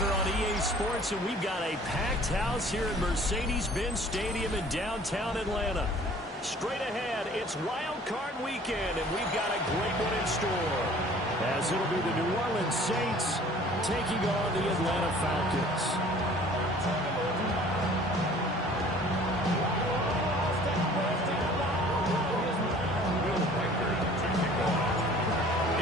are on EA Sports, and we've got a packed house here at Mercedes-Benz Stadium in downtown Atlanta. Straight ahead, it's Wild Card Weekend, and we've got a great one in store, as it'll be the New Orleans Saints taking on the Atlanta Falcons.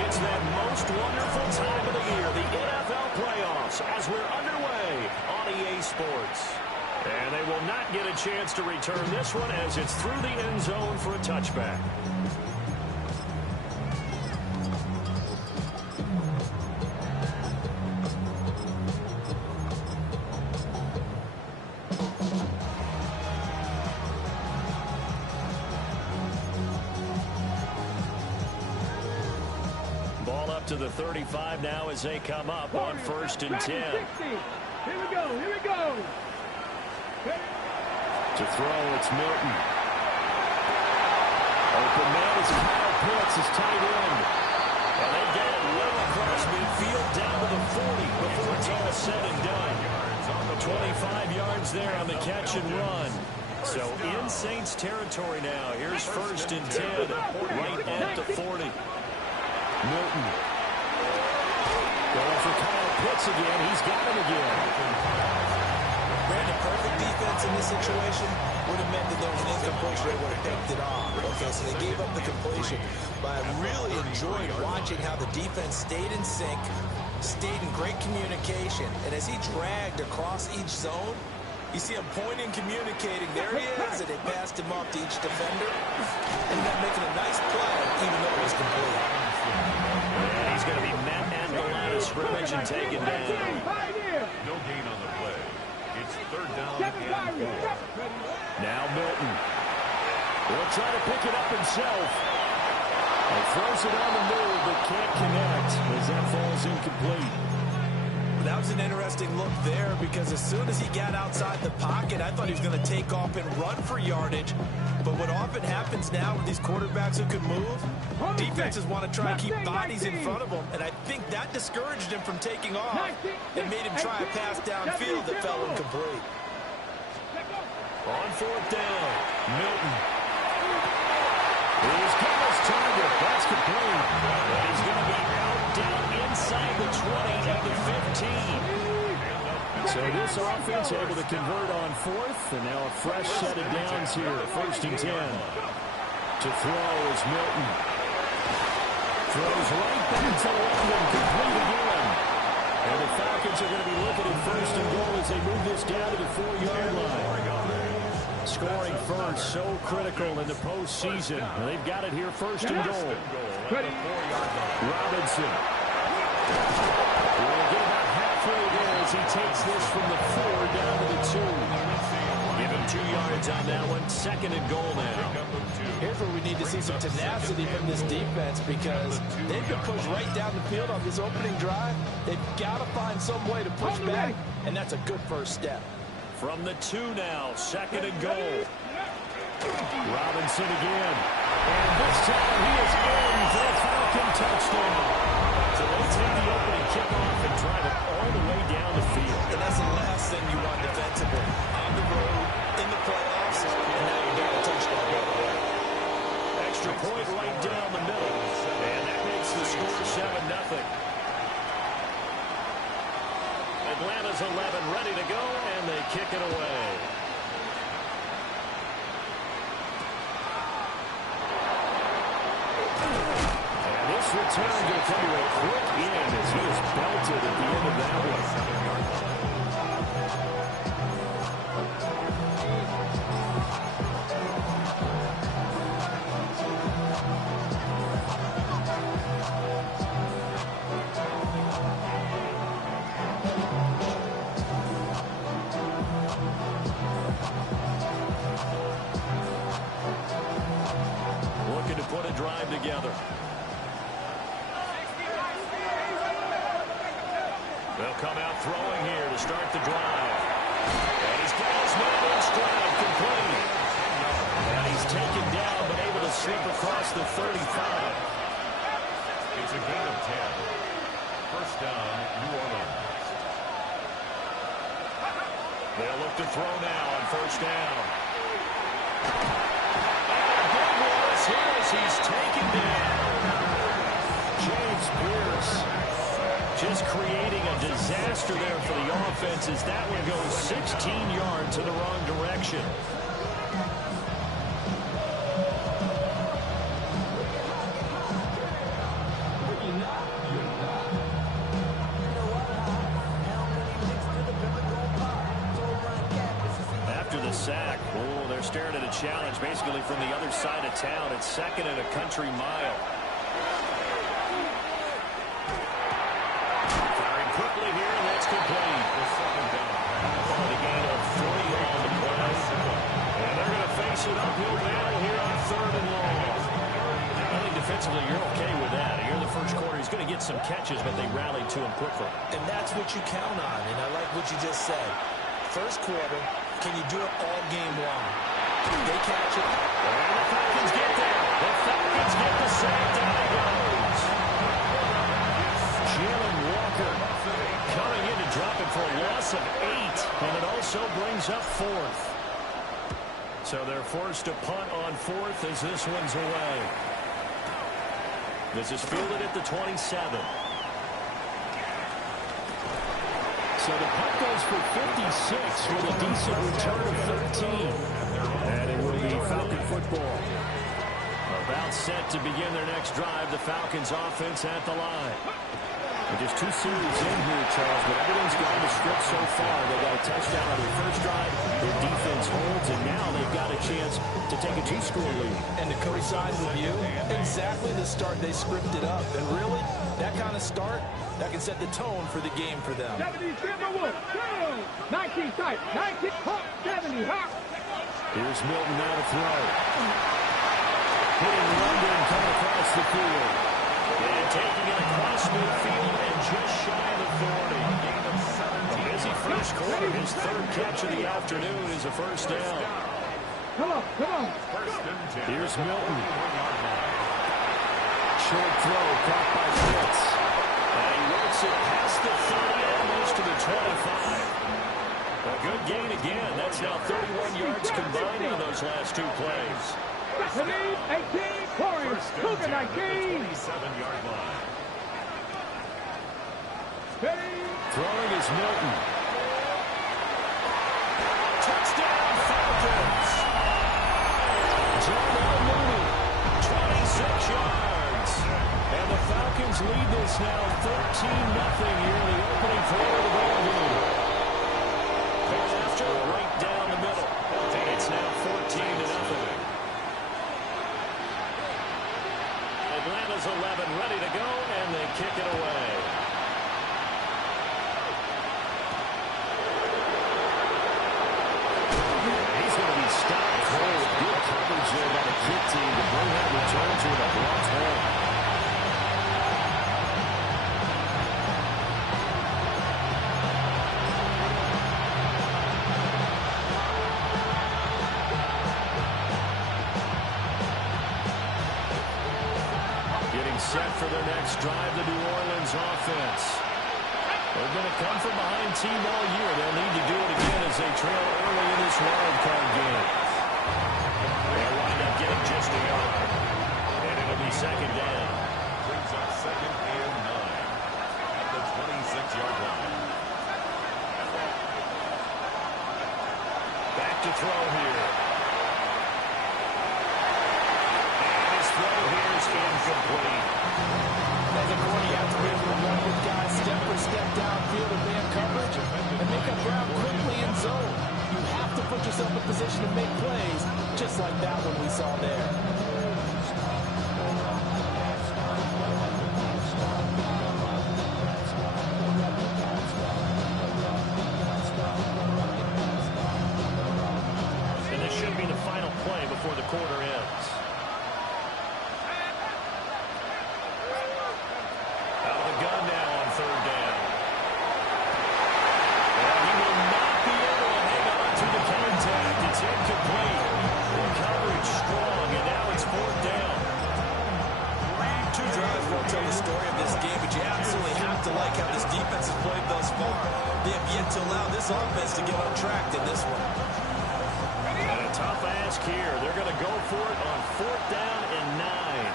It's that most wonderful time of the year, the NFL playoffs, as we're underway on EA Sports. And they will not get a chance to return this one as it's through the end zone for a touchback. Ball up to the 35 now as they come up on 1st and 10. Here we go, here we go. To throw, it's Milton. Open man is Kyle Pitts, his tight end. And they get it well across midfield down to the 40 before it's all said and done. 25 yards there on the catch and run. So in Saints territory now. Here's 1st and 10, right at the 40. Milton. Going for Kyle Pitts again. He's got him again. Brandon, perfect defense in this situation would have meant that there was an incompletion. They would have picked it off. Okay, so they gave up the completion. But I really enjoyed watching how the defense stayed in sync, stayed in great communication. And as he dragged across each zone, you see him pointing, communicating. There he is, and they passed him off to each defender. And then making a nice play, even though it was complete. And he's going to be met at the line of scrimmage and taken down. No gain on the play. It's 3rd down and 4. Now Milton. He'll try to pick it up himself. And throws it on the move, but can't connect as that falls incomplete. That was an interesting look there because as soon as he got outside the pocket, I thought he was going to take off and run for yardage. But what often happens now with these quarterbacks who can move, defenses want to try and keep bodies in front of them. And I think that discouraged him from taking off and made him try a pass downfield that fell incomplete. On 4th down, Milton. He's got his target. That's complete. And he's going to be out down inside the 20 at the 15. So this offense able to convert on 4th, and now a fresh set of downs here. 1st and 10. To throw is Milton. Throws right back to London, complete again. And the Falcons are going to be looking at 1st and goal as they move this down to the 4-yard line. Scoring first, so critical in the postseason. And they've got it here, 1st and goal. Robinson. We'll get about halfway there as he takes this from the 4 down to the 2. Give him 2 yards on that one. 2nd and goal now. Here's where we need to see some tenacity from this defense because they've been pushed right down the field on this opening drive. They've got to find some way to push back, and that's a good first step. From the 2 now, 2nd and goal. Robinson again. And this time he is in for a Falcon touchdown. So they take the opening kickoff and drive it all the way down the field. And that's the last thing you want defensively. On the road, in the playoffs, and now you're getting a touchdown. Extra point right down the middle. And that makes the score 7-0. Atlanta's 11 ready to go, and they kick it away. And this return will come to a quick end as he is belted at the end of that one. Together. They'll come out throwing here to start the drive. And he's got his man in stride, complete. And he's taken down, but able to slip across the 35. It's a gain of 10. 1st down, New Orleans. They'll look to throw now on first down. And a big one as soon as he's taken down. James Pierce just creating a disaster there for the offense as that one goes 16 yards in the wrong direction. After the sack, they're staring at a challenge basically from the other side of town. It's second and a country mile. Quickly here, and that's complete. The second down. The gain of 3 on the play. And they're going to face an uphill battle here on third and long. I think defensively you're okay with that. Here in the first quarter, he's going to get some catches, but they rallied to him quickly. And that's what you count on, and I like what you just said. First quarter, can you do it all game long? They catch it. And the Falcons get there. The Falcons get the sack. Down he goes. Jalen Walker coming in to drop it for a loss of 8, and it also brings up 4th. So they're forced to punt on 4th as this one's away. This is fielded at the 27. So the punt goes for 56 with a decent return of 13. And it will be Falcon football. About set to begin their next drive, the Falcons offense at the line. And just 2 series in here, Charles, but everything's gone to script so far. They got a touchdown on their first drive. Their defense holds, and now they've got a chance to take a 2-score lead. And the coach side review, exactly the start they scripted up. And really, that kind of start, that can set the tone for the game for them. 70, 19 tight, 19, hop, 70, hop. Here's Milton now to throw. Hitting London coming across the field. And taking it across midfield and just shy of the 40. A busy first quarter. His 3rd catch of the afternoon is a first down. Come on, come on. Here's Milton. Short throw caught by Fitz. And he works it past the 30, almost to the 25. A good gain again. That's now 31 yards combined on those last 2 plays. 18, Corey, Cougar 19. 27-yard line. Throwing is Milton. Touchdown Falcons. Jarnell Mooney, 26 yards. And the Falcons lead this now 13-0 here in the opening quarter of the ball game. After right down the middle. It's now 14-0. Atlanta's 11 ready to go, and they kick it away. He's going to be stopped cold. Good coverage there by the kick team to bring that return to an abrupt halt. Set for their next drive, the New Orleans offense. They're going to come from behind team all year. They'll need to do it again as they trail early in this wild card game. They'll wind up getting just a yard. And it'll be second down. Brings up 2nd and 9 at the 26-yard line. Back to throw here. And his throw here is incomplete. As a corner, you have to be able to run with guys step for step downfield and man coverage and make up ground quickly in zone. You have to put yourself in position to make plays, just like that one we saw there. And this should be the final play before the quarter ends. Out of the gun now on 3rd down. And he will not be able to hang on to the contact. It's incomplete. The coverage strong, and now it's 4th down. Two drives won't tell the story of this game, but you absolutely have to like how this defense has played thus far. They have yet to allow this offense to get on track in this one. And a tough ask here. They're going to go for it on 4th down and 9.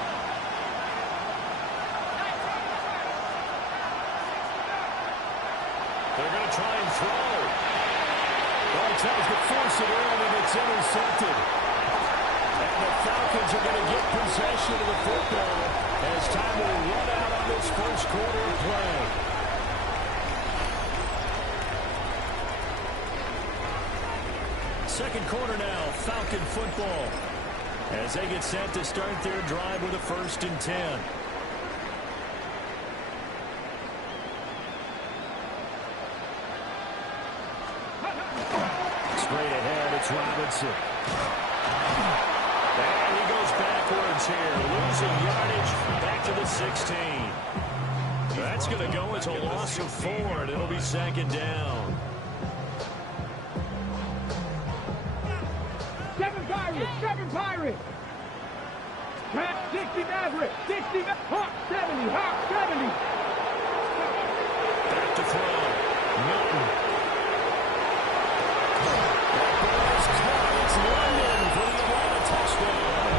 They're going to try and throw. Well, tries to force it in, and it's intercepted. And the Falcons are going to get possession of the football as time will run out on this first quarter of play. Second quarter now, Falcon football, as they get set to start their drive with a 1st and 10. Straight ahead, it's Robinson. And he goes backwards here, losing yardage back to the 16. That's going to go as a loss of 4, and it'll be 2nd down. 7 Pirates. 60 Maverick. 60 Hawk 70. Hawk 70. Back to throw. Milton. It's London for the Atlanta touchdown.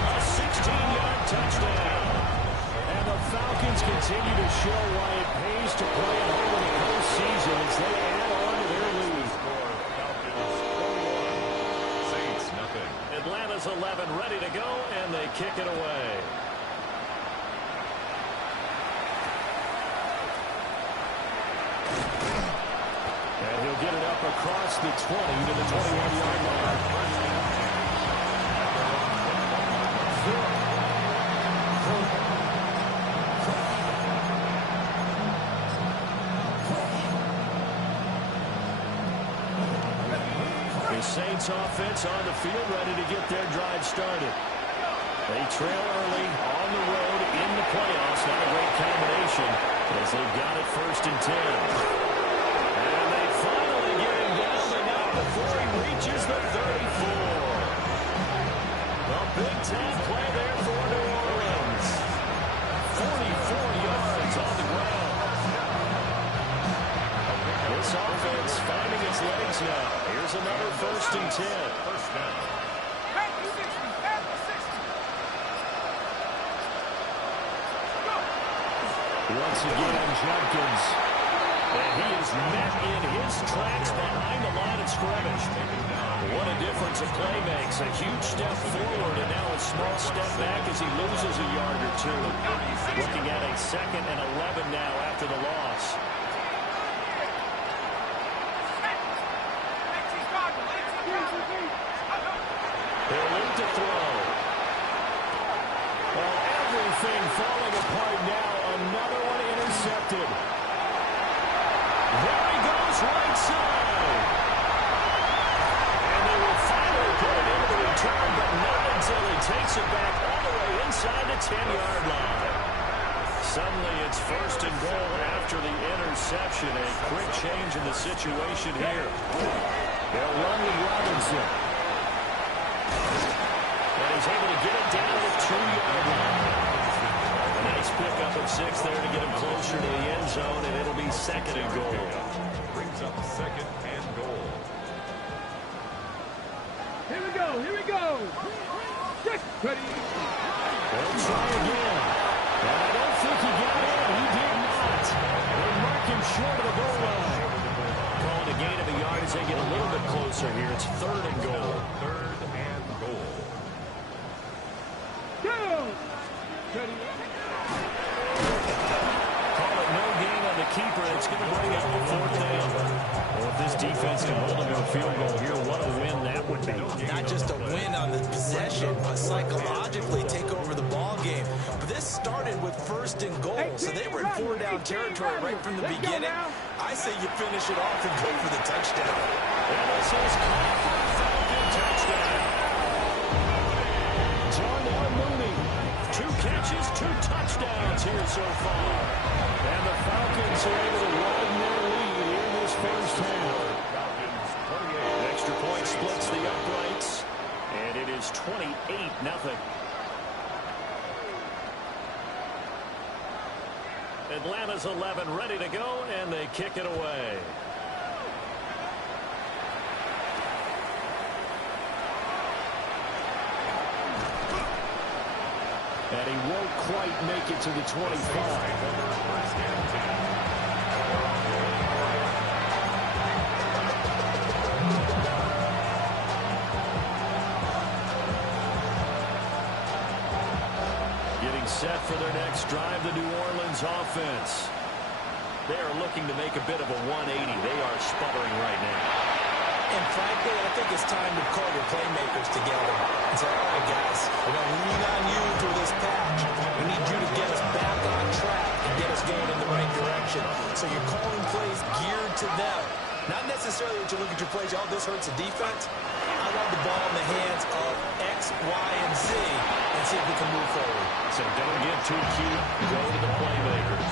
A 16-yard touchdown. And the Falcons continue to show why it pays to play at home in the postseason as they add on to their lead. Atlanta's 11 ready to go, and they kick it away. And he'll get it up across the 20 to the 21-yard line. The Saints offense on the field ready to get their drive started. They trail early on the road in the playoffs. Not a great combination as they've got it 1st and 10. And they finally get him down the net before he reaches the 34. A big time play there for New Orleans. 44 yards on the ground. This offense finding its legs now. Here's another 1st and 10. First down. Once again, Jenkins. And he is met in his tracks behind the line of scrimmage. What a difference a play makes. A huge step forward and now a small step back as he loses a yard or two. Looking at a 2nd and 11 now after the loss. They'll look to throw. Well, everything falling apart now. Another one intercepted. There he goes, right side. And they will finally put it into the return, but not until he takes it back all the way inside the 10-yard line. Suddenly it's 1st and goal after the interception. A quick change in the situation here. They'll run with Robinson. And he's able to get it down to the 2-yard line. A nice pickup of 6 there to get him closer to the end zone, and it'll be 2nd and goal. Brings up 2nd and goal. Here we go. Ready. They'll try again. And I don't think he got in. He did not. They mark him short of the goal line. Calling a gain of a yard as they get a little bit closer here. It's 3rd and goal. 3rd and goal. Ready. Call it no gain on the keeper. It's going to bring out the 4th down. Well, if this defense can hold them to a field goal here, what a win that would be. Not just a win on the possession, but psychologically take over the ball game. But this started with 1st and goal, so they were in 4-down territory right from the beginning. I say you finish it off and go for the touchdown. And this is caught for a Falcon touchdown. Darnell Mooney, 2 catches, 2 touchdowns here so far. And the Falcons are able to widen their lead in this first half. Extra point splits the uprights, and it is 28-0. has 11 ready to go, and they kick it away. And he won't quite make it to the 25. Getting set for their next drive, the New Orleans offense. They are looking to make a bit of a 180. They are sputtering right now. And frankly, I think it's time to call your playmakers together and say, all right, guys, we're going to lean on you through this patch. We need you to get us back on track and get us going in the right direction. So you're calling plays geared to them. Not necessarily that you look at your plays, oh, this hurts the defense. I want the ball in the hands of X, Y, and Z and see if we can move forward. So don't get too cute. Go to the playmakers.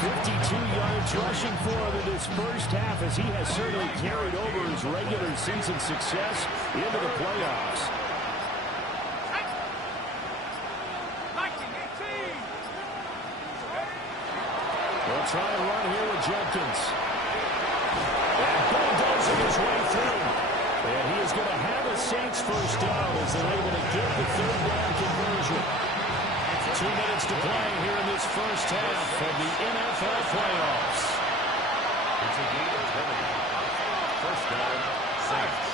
52 yards rushing for him in this first half, as he has certainly carried over his regular season success into the playoffs. They'll try and run here with Jenkins. And bulldozing his way through. And he is going to have a Saints first down as they're able to get the third down conversion. 2 minutes to play here in this first half of the NFL playoffs. It's a game of 20. First down, Saints.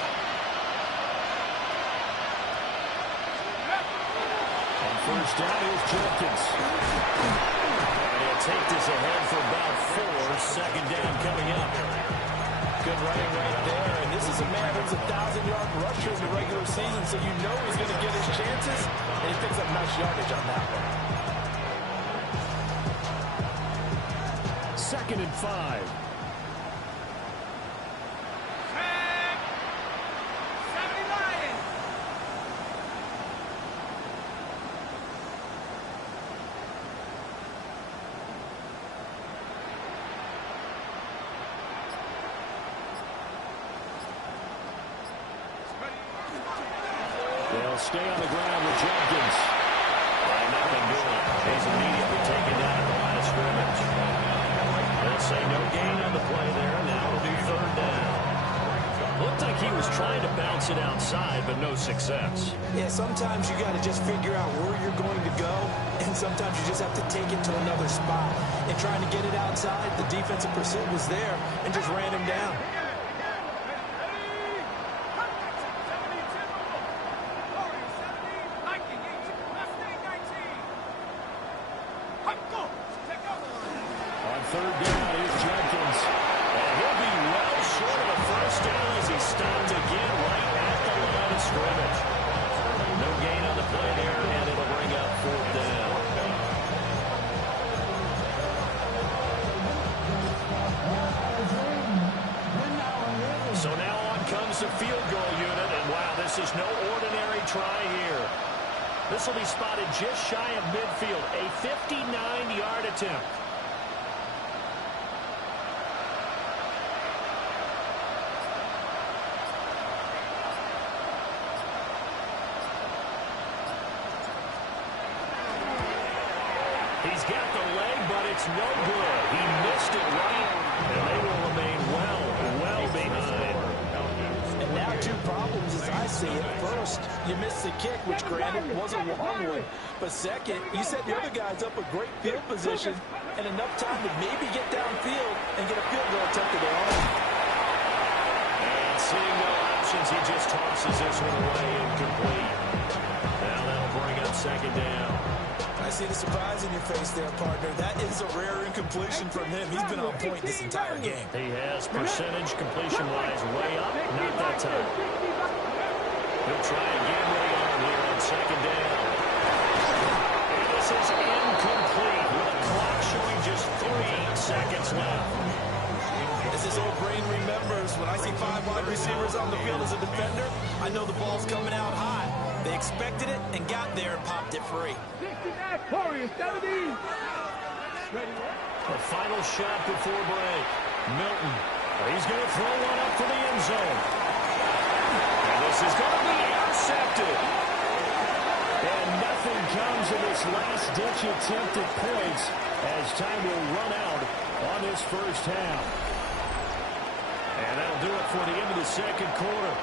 On first down, here's Jenkins. And he'll take this ahead for about 4. Second down coming up. Good running right there. And this is a man who's a 1,000-yard rusher in the regular season, so you know he's going to get his chances. And he picks up nice yardage on that one. 2nd and 5. They'll stay on the ground with Jenkins. Nothing doing. He's immediately taken down at the line of scrimmage. They'll say no gain on the play there. Now it'll be third down. Looked like he was trying to bounce it outside, but no success. Yeah, sometimes you got to just figure out where you're going to go, and sometimes you just have to take it to another spot. And trying to get it outside, the defensive pursuit was there and just ran him down. Third down, here's Jenkins. And he'll be well short of the first down as he stopped again right at the line of scrimmage. No gain on the play there, and it'll bring up fourth down. So now on comes the field goal unit, and wow, this is no ordinary try here. This will be spotted just shy of midfield, a 59-yard attempt. He's got the leg, but it's no good. He missed it right, and they will remain well behind. And now 2 problems as I see it. First, you missed the kick, which granted was a long one. But second, you set the other guys up with great field position and enough time to maybe get downfield and get a field goal attempt of their own. And seeing no options, he just tosses this one away incomplete. Now that'll bring up second down. I see the surprise in your face there, partner. That is a rare incompletion from him. He's been on point this entire game. He has percentage completion-wise way up. Not that time. He'll try again with the arm here on second down. And this is incomplete with a clock showing just 3 seconds left. As his old brain remembers, when I see 5 wide receivers on the field as a defender, I know the ball's coming out high. They expected it and got there and popped it free. The final shot before break. Milton. He's going to throw one up for the end zone. And this is going to be intercepted. And nothing comes of this last-ditch attempt at points as time will run out on this first half. And that'll do it for the end of the second quarter.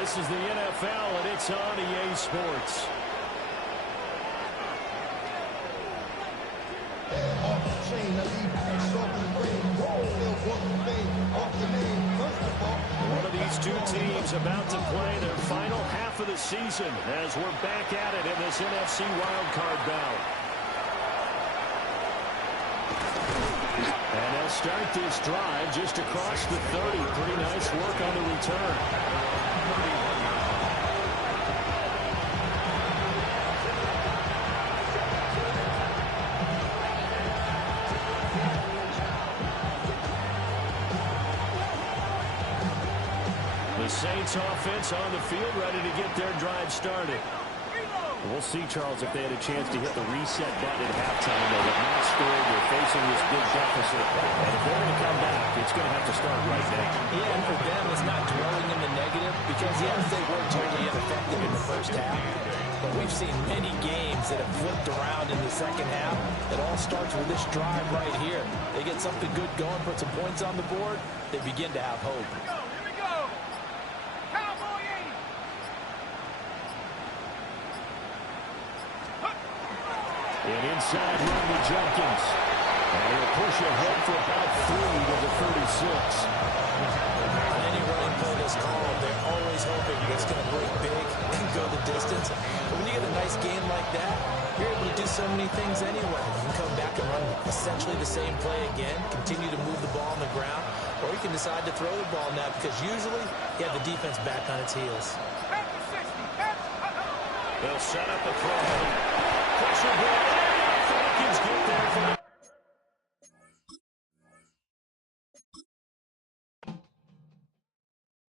This is the NFL, and it's on EA Sports. One of these two teams about to play their final half of the season as we're back at it in this NFC wildcard bout. And they'll start this drive just across the 30. Pretty nice work on the return. The Saints offense on the field, ready to get their drive started. We'll see, Charles, if they had a chance to hit the reset button at halftime. They have not scored. They're facing this big deficit. And if they're going to come back, it's going to have to start right now. Yeah, and for them, it's not dwelling in the negative because, yes, they were totally ineffective in the first half. But we've seen many games that have flipped around in the second half. It all starts with this drive right here. They get something good going, put some points on the board, they begin to have hope. An inside run to Jenkins. And he'll push ahead for about 3 to the 36. On any running play that's called, they're always hoping it's going to break big and go the distance. But when you get a nice game like that, you're able to do so many things anyway. You can come back and run essentially the same play again, continue to move the ball on the ground, or you can decide to throw the ball now because usually you have the defense back on its heels. They'll set up a throw. Push